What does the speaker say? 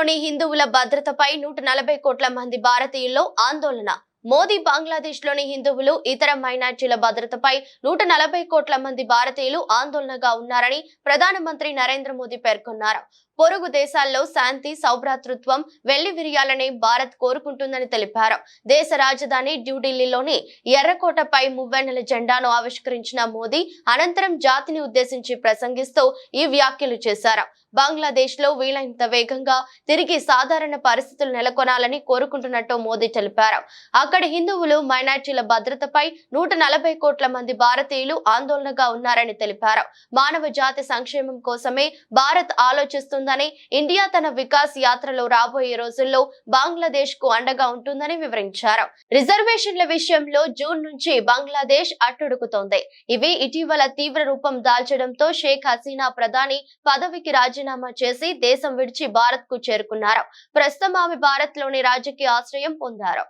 లోని హిందువుల భద్రతపై 140 కోట్ల మంది భారతీయుల్లో ఆందోళన. మోదీ బంగ్లాదేశ్ లోని హిందువులు ఇతర మైనార్టీల భద్రతపై 140 కోట్ల మంది భారతీయులు ఆందోళనగా ఉన్నారని ప్రధానమంత్రి నరేంద్ర మోదీ పేర్కొన్నారు. పొరుగు దేశాల్లో శాంతి సౌభ్రాతృత్వం వెల్లివిరియాలని భారత్ కోరుకుంటుందని తెలిపారు. దేశ రాజధాని న్యూఢిల్లీలోని ఎర్రకోటపై మువ్వన్నెల జెండాను ఆవిష్కరించిన మోదీ అనంతరం జాతిని ఉద్దేశించి ప్రసంగిస్తూ ఈ వ్యాఖ్యలు చేశారు. బంగ్లాదేశ్ లో వీలైనంత వేగంగా తిరిగి సాధారణ పరిస్థితులు నెలకొనాలని కోరుకుంటున్నట్టు మోదీ తెలిపారు. అక్కడి హిందువులు మైనార్టీల భద్రతపై 140 కోట్ల మంది భారతీయులు ఆందోళనగా ఉన్నారని తెలిపారు. మానవ జాతి సంక్షేమం కోసమే భారత్ ఆలోచిస్తుందని, ఇండియా తన వికాస్ యాత్రలో రాబోయే రోజుల్లో బంగ్లాదేశ్ కు అండగా ఉంటుందని వివరించారు. రిజర్వేషన్ల విషయంలో జూన్ నుంచి బంగ్లాదేశ్ అట్టుడుకుతోంది. ఇవి ఇటీవల తీవ్ర రూపం దాల్చడంతో షేక్ హసీనా ప్రధాని పదవికి రాజీనామా చేసి దేశం విడిచి భారత్ కు చేరుకున్నారు. ప్రస్తుతం ఆమె భారత్ లోని రాజకీయ ఆశ్రయం పొందారు.